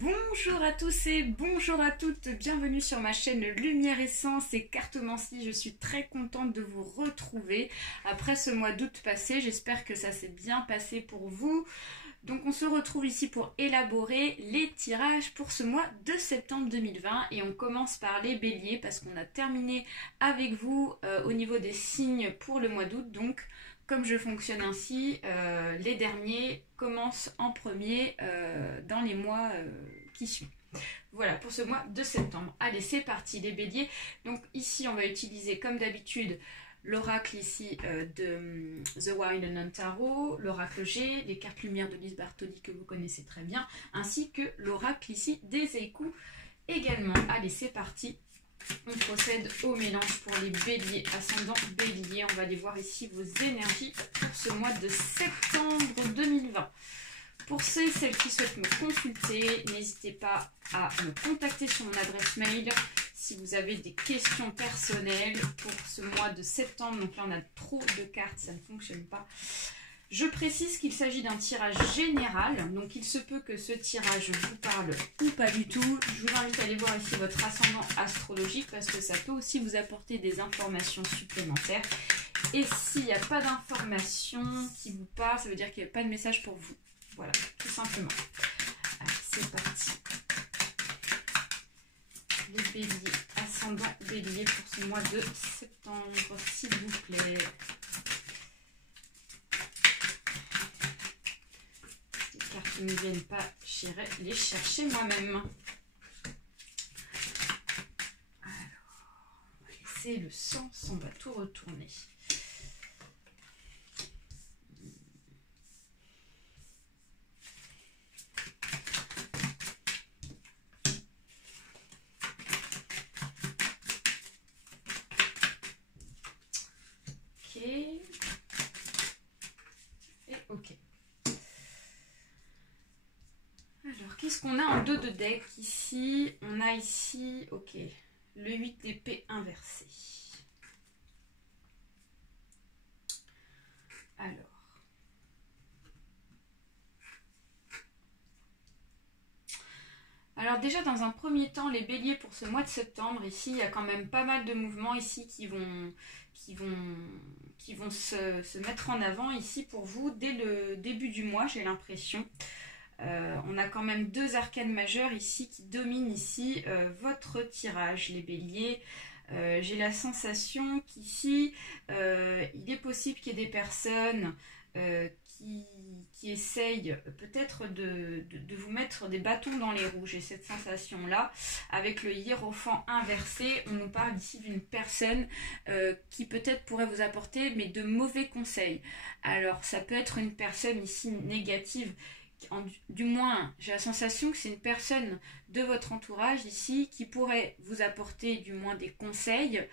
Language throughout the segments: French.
Bonjour à tous et bonjour à toutes, bienvenue sur ma chaîne Lumière Essence et Cartomancie. Je suis très contente de vous retrouver après ce mois d'août passé, j'espère que ça s'est bien passé pour vous. Donc on se retrouve ici pour élaborer les tirages pour ce mois de septembre 2020 et on commence par les béliers parce qu'on a terminé avec vous au niveau des signes pour le mois d'août. Donc comme je fonctionne ainsi, les derniers commencent en premier dans les mois qui suivent. Voilà pour ce mois de septembre. Allez, c'est parti les béliers. Donc ici on va utiliser comme d'habitude l'oracle ici de The Wild and Tarot, l'oracle G, les cartes lumière de Lise Bartoli que vous connaissez très bien, ainsi que l'oracle ici des échos également. Allez, c'est parti. On procède au mélange pour les béliers, ascendant bélier. On va aller voir ici vos énergies pour ce mois de septembre 2020. Pour celles qui souhaitent me consulter, n'hésitez pas à me contacter sur mon adresse mail si vous avez des questions personnelles pour ce mois de septembre. Donc là, on a trop de cartes, ça ne fonctionne pas. Je précise qu'il s'agit d'un tirage général, donc il se peut que ce tirage vous parle ou pas du tout. Je vous invite à aller voir ici votre ascendant astrologique parce que ça peut aussi vous apporter des informations supplémentaires. Et s'il n'y a pas d'informations qui vous parlent, ça veut dire qu'il n'y a pas de message pour vous. Voilà, tout simplement. Allez, c'est parti. Les béliers, ascendant bélier pour ce mois de septembre, s'il vous plaît. Qui ne viennent pas, j'irai les chercher moi-même. Alors, on va laisser le sens, on va tout retourner. Ok. Et ok. Alors, qu'est-ce qu'on a en dos de deck ici? On a ici, ok, le 8 d'épée inversé. Alors déjà, dans un premier temps, les béliers pour ce mois de septembre, ici, il y a quand même pas mal de mouvements ici qui vont se mettre en avant ici pour vous dès le début du mois, j'ai l'impression. On a quand même deux arcanes majeures ici qui dominent ici votre tirage, les béliers. J'ai la sensation qu'ici, il est possible qu'il y ait des personnes qui essayent peut-être de vous mettre des bâtons dans les roues. J'ai cette sensation-là. Avec le hiérophant inversé, on nous parle ici d'une personne qui peut-être pourrait vous apporter mais de mauvais conseils. Alors, ça peut être une personne ici négative. Du moins, j'ai la sensation que c'est une personne de votre entourage ici qui pourrait vous apporter du moins des conseils,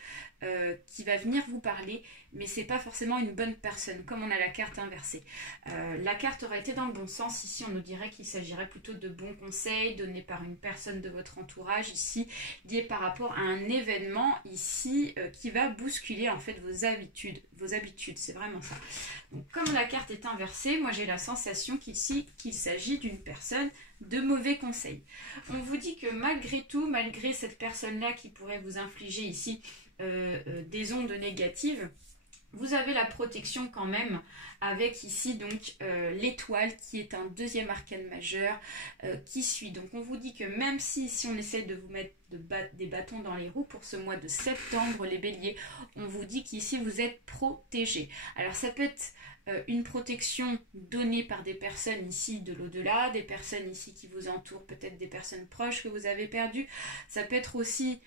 qui va venir vous parler, mais c'est pas forcément une bonne personne, comme on a la carte inversée. La carte aurait été dans le bon sens, ici on nous dirait qu'il s'agirait plutôt de bons conseils donnés par une personne de votre entourage, ici, lié par rapport à un événement ici qui va bousculer en fait vos habitudes, c'est vraiment ça. Donc comme la carte est inversée, moi j'ai la sensation qu'ici, qu'il s'agit d'une personne de mauvais conseils. On vous dit que malgré tout, malgré cette personne-là qui pourrait vous infliger ici des ondes négatives, vous avez la protection quand même avec ici donc l'étoile qui est un deuxième arcane majeur qui suit. Donc on vous dit que même si on essaie de vous mettre des bâtons dans les roues pour ce mois de septembre, les béliers, on vous dit qu'ici vous êtes protégés. Alors ça peut être une protection donnée par des personnes ici de l'au-delà, des personnes ici qui vous entourent, peut-être des personnes proches que vous avez perdues. Ça peut être aussi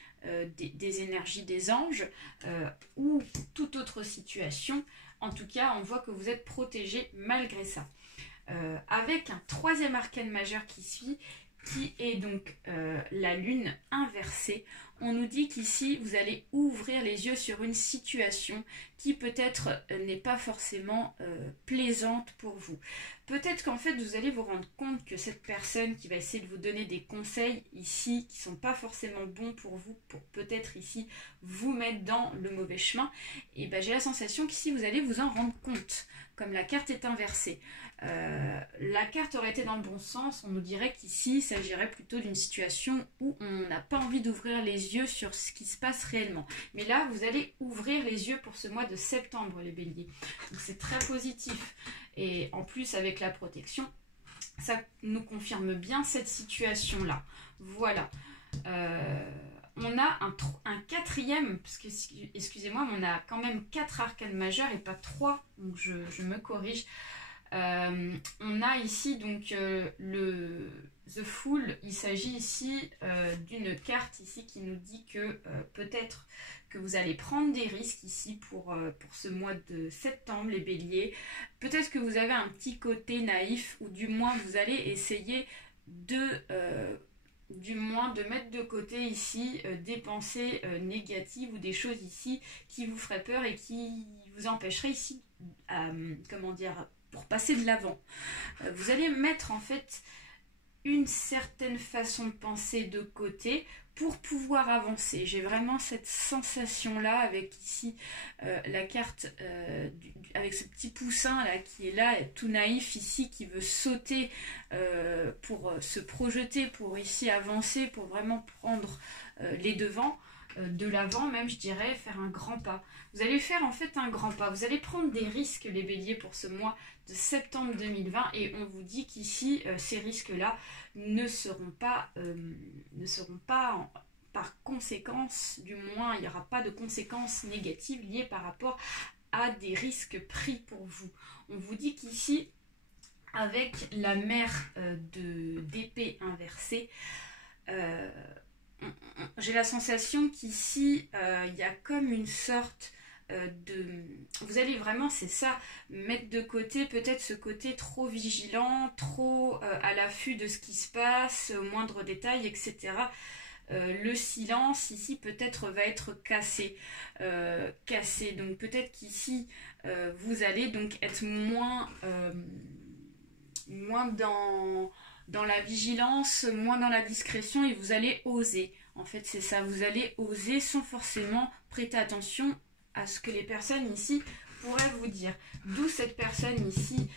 des énergies des anges ou toute autre situation. En tout cas, on voit que vous êtes protégés malgré ça. Avec un troisième arcane majeur qui suit, qui est donc la lune inversée. On nous dit qu'ici, vous allez ouvrir les yeux sur une situation qui peut-être n'est pas forcément plaisante pour vous. Peut-être qu'en fait, vous allez vous rendre compte que cette personne qui va essayer de vous donner des conseils ici, qui ne sont pas forcément bons pour vous, pour peut-être ici vous mettre dans le mauvais chemin, et ben, j'ai la sensation qu'ici, vous allez vous en rendre compte, comme la carte est inversée. La carte aurait été dans le bon sens, on nous dirait qu'ici il s'agirait plutôt d'une situation où on n'a pas envie d'ouvrir les yeux sur ce qui se passe réellement. Mais là, vous allez ouvrir les yeux pour ce mois de septembre, les béliers. Donc c'est très positif. Et en plus, avec la protection, ça nous confirme bien cette situation-là. Voilà. On a un quatrième, parce que, excusez-moi, mais on a quand même 4 arcanes majeures et pas 3, donc je me corrige. On a ici donc le The Fool. Il s'agit ici d'une carte ici qui nous dit que peut-être que vous allez prendre des risques ici pour ce mois de septembre, les béliers. Peut-être que vous avez un petit côté naïf, ou du moins vous allez essayer de mettre de côté ici des pensées négatives ou des choses ici qui vous feraient peur et qui vous empêcheraient ici, comment dire, pour passer de l'avant. Vous allez mettre en fait une certaine façon de penser de côté pour pouvoir avancer. J'ai vraiment cette sensation là avec ici la carte avec ce petit poussin là qui est là, tout naïf ici, qui veut sauter pour se projeter, pour ici avancer, pour vraiment prendre les devants. De l'avant même, je dirais, faire un grand pas. Vous allez faire en fait un grand pas. Vous allez prendre des risques, les béliers, pour ce mois de septembre 2020, et on vous dit qu'ici, ces risques-là ne seront pas par conséquence, du moins, il n'y aura pas de conséquences négatives liées par rapport à des risques pris pour vous. On vous dit qu'ici, avec la mer d'épée inversée, j'ai la sensation qu'ici, il y a comme une sorte vous allez vraiment, c'est ça, mettre de côté peut-être ce côté trop vigilant, trop à l'affût de ce qui se passe, au moindre détail, etc. Le silence ici peut-être va être cassé. Donc peut-être qu'ici, vous allez donc être moins dans la vigilance, moins dans la discrétion, et vous allez oser. En fait, c'est ça, vous allez oser sans forcément prêter attention à ce que les personnes ici pourraient vous dire. D'où cette personne ici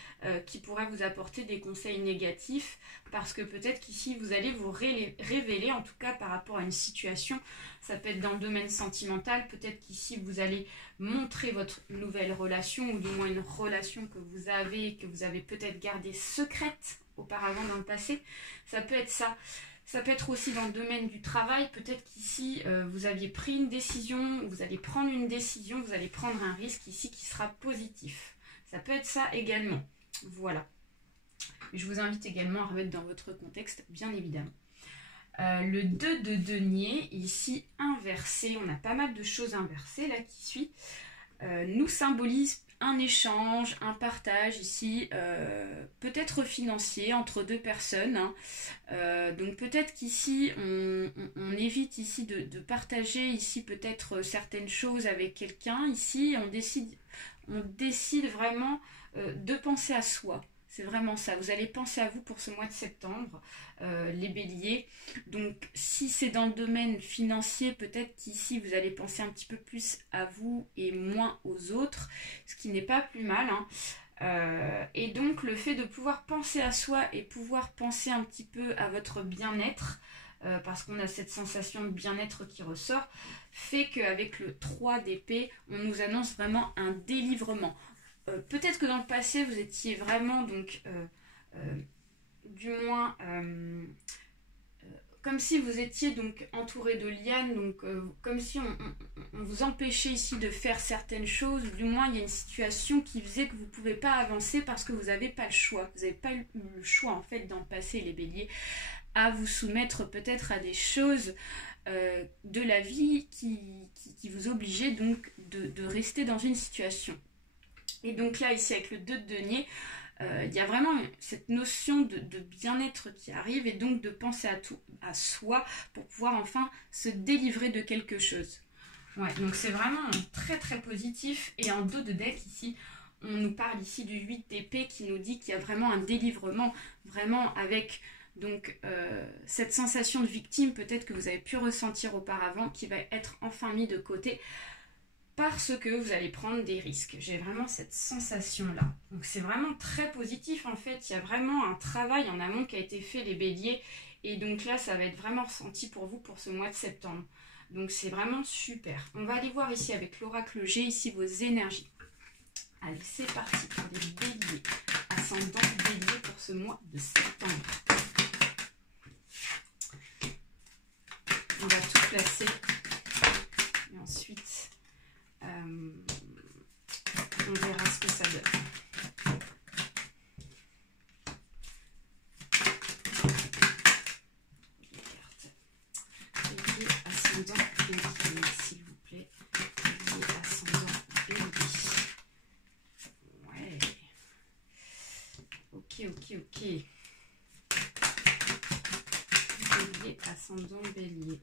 qui pourrait vous apporter des conseils négatifs, parce que peut-être qu'ici vous allez vous révéler, en tout cas par rapport à une situation. Ça peut être dans le domaine sentimental, peut-être qu'ici vous allez montrer votre nouvelle relation, ou du moins une relation que vous avez peut-être gardée secrète auparavant dans le passé. Ça peut être ça. Ça peut être aussi dans le domaine du travail. Peut-être qu'ici, vous aviez pris une décision, vous allez prendre une décision, vous allez prendre un risque ici qui sera positif. Ça peut être ça également. Voilà. Je vous invite également à remettre dans votre contexte, bien évidemment. Le 2 de denier, ici inversé, on a pas mal de choses inversées là qui suit, nous symbolise un échange, un partage ici, peut-être financier entre deux personnes. Donc peut-être qu'ici, on évite ici de partager ici peut-être certaines choses avec quelqu'un. Ici, on décide vraiment de penser à soi. C'est vraiment ça. Vous allez penser à vous pour ce mois de septembre, les béliers. Donc, si c'est dans le domaine financier, peut-être qu'ici, vous allez penser un petit peu plus à vous et moins aux autres, ce qui n'est pas plus mal, hein. Et donc, le fait de pouvoir penser à soi et pouvoir penser un petit peu à votre bien-être, parce qu'on a cette sensation de bien-être qui ressort, fait qu'avec le 3 d'épée, on nous annonce vraiment un délivrement. Peut-être que dans le passé, vous étiez vraiment, donc, du moins, comme si vous étiez donc entouré de lianes, donc comme si on vous empêchait ici de faire certaines choses, du moins il y a une situation qui faisait que vous ne pouvez pas avancer parce que vous n'avez pas le choix. Vous n'avez pas eu le choix, en fait, dans le passé, les béliers, à vous soumettre peut-être à des choses de la vie qui vous obligeaient donc de rester dans une situation. Et donc là, ici, avec le 2 de denier, il y a vraiment cette notion de bien-être qui arrive, et donc de penser à soi pour pouvoir enfin se délivrer de quelque chose. Ouais, donc c'est vraiment très très positif. Et en dos de deck, ici, on nous parle ici du 8 d'épée qui nous dit qu'il y a vraiment un délivrement, vraiment avec donc cette sensation de victime peut-être que vous avez pu ressentir auparavant, qui va être enfin mis de côté. parce que vous allez prendre des risques. J'ai vraiment cette sensation-là. Donc c'est vraiment très positif en fait. Il y a vraiment un travail en amont qui a été fait les béliers. Et donc là, ça va être vraiment ressenti pour vous pour ce mois de septembre. Donc c'est vraiment super. On va aller voir ici avec l'oracle G, ici vos énergies. Allez, c'est parti pour les béliers. Ascendant bélier pour ce mois de septembre. On va tout placer. Et ensuite, on verra ce que ça donne. Bélier, ascendant bélier, s'il vous plaît. Bélier, ascendant bélier. Ouais. Ok. Bélier, ascendant bélier.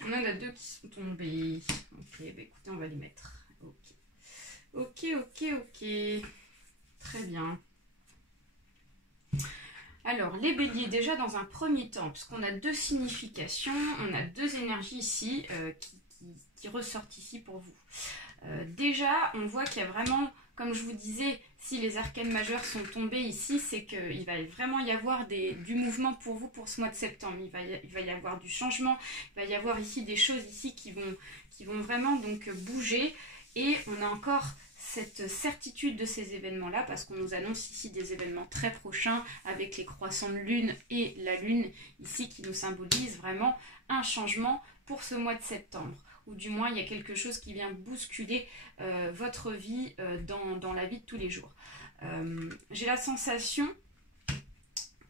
On en a deux qui sont tombés. Ok, bah écoutez, on va les mettre. Ok. Très bien. Alors, les béliers, déjà dans un premier temps, puisqu'on a deux significations, on a deux énergies ici qui ressortent ici pour vous. Déjà, on voit qu'il y a vraiment, comme je vous disais, si les arcanes majeurs sont tombés ici, c'est qu'il va vraiment y avoir du mouvement pour vous pour ce mois de septembre. Il va y avoir du changement, il va y avoir ici des choses ici qui vont vraiment donc bouger. Et on a encore cette certitude de ces événements-là, parce qu'on nous annonce ici des événements très prochains avec les croissants de lune et la lune ici qui nous symbolise vraiment un changement pour ce mois de septembre. Ou du moins, il y a quelque chose qui vient bousculer votre vie dans la vie de tous les jours. J'ai la sensation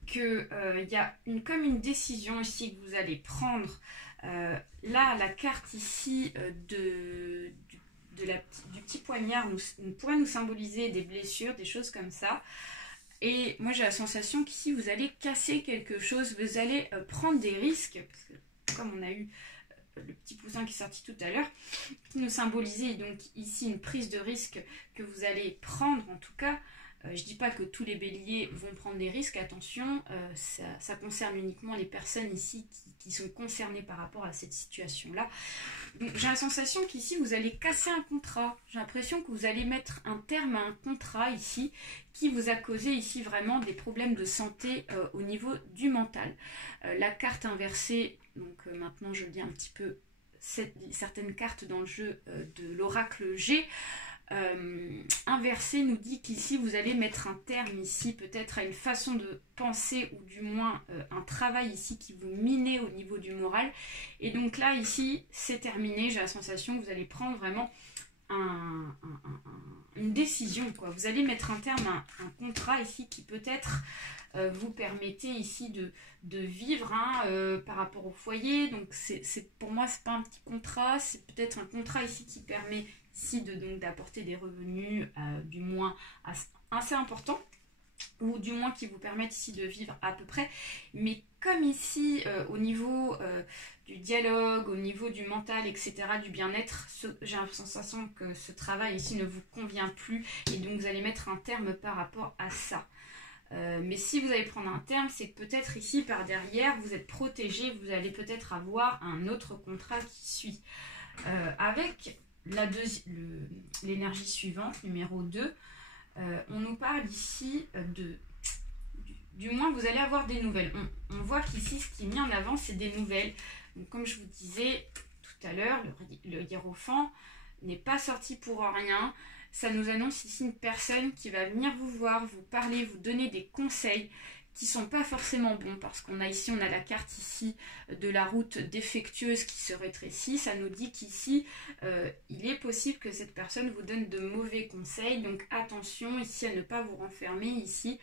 qu'il y a comme une décision ici que vous allez prendre. Là, la carte ici du petit poignard pourrait nous symboliser des blessures, des choses comme ça. Et moi, j'ai la sensation qu'ici, vous allez casser quelque chose, vous allez prendre des risques, parce que comme on a eu le petit poussin qui est sorti tout à l'heure, qui nous symbolisait donc ici une prise de risque que vous allez prendre en tout cas. Je ne dis pas que tous les béliers vont prendre des risques, attention, ça concerne uniquement les personnes ici qui sont concernées par rapport à cette situation-là. Donc j'ai la sensation qu'ici vous allez casser un contrat, j'ai l'impression que vous allez mettre un terme à un contrat ici qui vous a causé ici vraiment des problèmes de santé au niveau du mental. La carte inversée, donc maintenant je lis un petit peu certaines cartes dans le jeu de l'oracle G. Inversé nous dit qu'ici vous allez mettre un terme ici peut-être à une façon de penser ou du moins un travail ici qui vous minait au niveau du moral, et donc là ici c'est terminé. J'ai la sensation que vous allez prendre vraiment une décision, quoi. Vous allez mettre un terme à un contrat ici qui peut-être vous permettait ici de vivre par rapport au foyer. Donc pour moi c'est pas un petit contrat, c'est peut-être un contrat ici qui permet ici d'apporter des revenus du moins assez importants, ou du moins qui vous permettent ici de vivre à peu près. Mais comme ici au niveau du dialogue, au niveau du mental, etc., du bien-être, j'ai la sensation que ce travail ici ne vous convient plus, et donc vous allez mettre un terme par rapport à ça. Mais si vous allez prendre un terme, c'est que peut-être ici par derrière vous êtes protégé, vous allez peut-être avoir un autre contrat qui suit. Avec l'énergie suivante, numéro 2, on nous parle ici du moins vous allez avoir des nouvelles. On voit qu'ici ce qui est mis en avant c'est des nouvelles. Donc, comme je vous disais tout à l'heure, le hiérophant n'est pas sorti pour rien. Ça nous annonce ici une personne qui va venir vous voir, vous parler, vous donner des conseils qui ne sont pas forcément bons, parce qu'on a la carte ici de la route défectueuse qui se rétrécit. Ça nous dit qu'ici il est possible que cette personne vous donne de mauvais conseils, donc attention ici à ne pas vous renfermer ici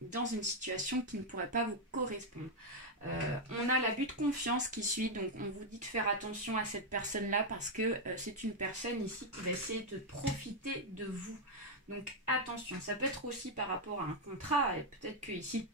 dans une situation qui ne pourrait pas vous correspondre. On a l'abus de confiance qui suit, donc on vous dit de faire attention à cette personne-là, parce que c'est une personne ici qui va essayer de profiter de vous. Donc attention, ça peut être aussi par rapport à un contrat, et peut-être que ici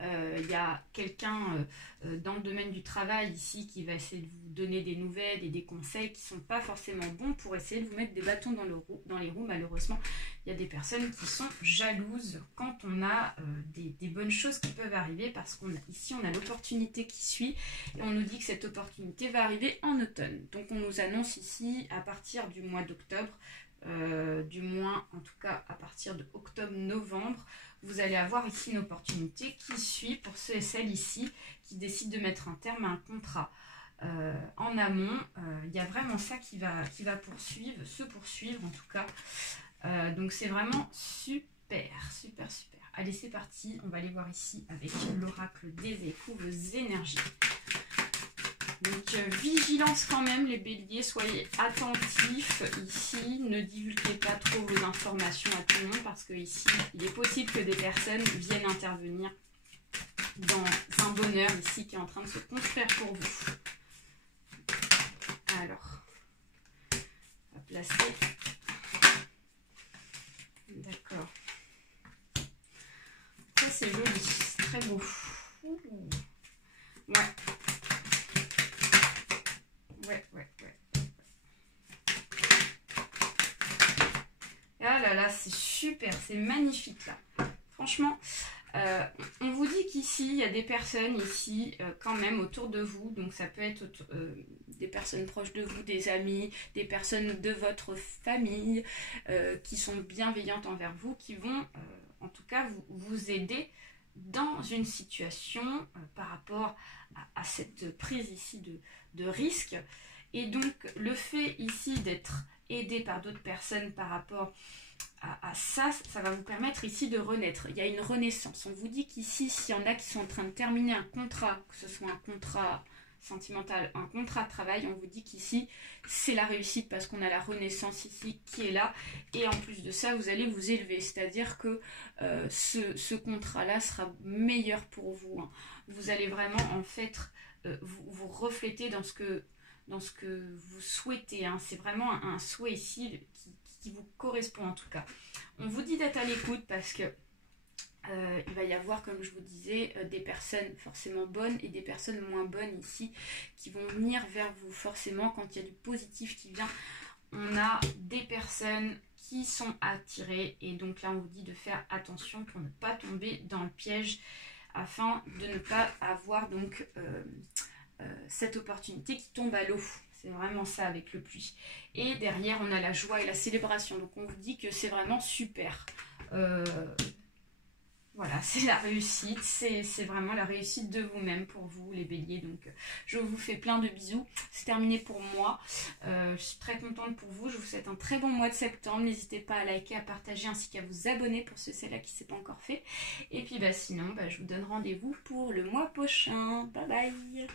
Il y a quelqu'un dans le domaine du travail ici qui va essayer de vous donner des nouvelles et des conseils qui ne sont pas forcément bons pour essayer de vous mettre des bâtons dans les roues. Malheureusement, il y a des personnes qui sont jalouses quand on a des bonnes choses qui peuvent arriver, parce qu'ici on a l'opportunité qui suit et on nous dit que cette opportunité va arriver en automne. Donc on nous annonce ici à partir du mois d'octobre, du moins en tout cas à partir de octobre-novembre, vous allez avoir ici une opportunité qui suit pour ceux et celles ici qui décident de mettre un terme à un contrat. En amont, il y a vraiment ça qui va se poursuivre en tout cas. Donc c'est vraiment super. Allez, c'est parti, on va aller voir ici avec l'oracle des échos, vos énergies. Donc vigilance quand même les béliers, soyez attentifs ici, ne divulguez pas trop vos informations à tout le monde, parce que ici il est possible que des personnes viennent intervenir dans un bonheur ici qui est en train de se construire pour vous. Alors, on va placer. D'accord. Ça c'est joli, c'est très beau. Ouais. Ouais. Ah là là, c'est super, c'est magnifique là. Franchement, on vous dit qu'ici, il y a des personnes ici quand même autour de vous. Donc ça peut être des personnes proches de vous, des amis, des personnes de votre famille qui sont bienveillantes envers vous, qui vont en tout cas vous aider dans une situation par rapport à cette prise ici de risque. Et donc le fait ici d'être aidé par d'autres personnes par rapport à ça, ça va vous permettre ici de renaître. Il y a une renaissance. On vous dit qu'ici, s'il y en a qui sont en train de terminer un contrat, que ce soit un contrat sentimental, un contrat de travail, on vous dit qu'ici, c'est la réussite parce qu'on a la renaissance ici qui est là. Et en plus de ça, vous allez vous élever. C'est-à-dire que ce contrat-là sera meilleur pour vous. Hein. Vous allez vraiment, en fait, vous refléter dans ce que vous souhaitez. Hein. C'est vraiment un souhait ici qui vous correspond en tout cas. On vous dit d'être à l'écoute parce que il va y avoir, comme je vous disais, des personnes forcément bonnes et des personnes moins bonnes ici qui vont venir vers vous. Forcément, quand il y a du positif qui vient, on a des personnes qui sont attirées et donc là on vous dit de faire attention pour ne pas tomber dans le piège afin de ne pas avoir donc cette opportunité qui tombe à l'eau. C'est vraiment ça avec le pluie. Et derrière, on a la joie et la célébration. Donc, on vous dit que c'est vraiment super. Voilà, c'est la réussite. C'est vraiment la réussite de vous-même pour vous, les béliers. Donc, je vous fais plein de bisous. C'est terminé pour moi. Je suis très contente pour vous. Je vous souhaite un très bon mois de septembre. N'hésitez pas à liker, à partager, ainsi qu'à vous abonner pour ceux-là qui ne sont pas encore fait. Et puis, sinon, je vous donne rendez-vous pour le mois prochain. Bye bye.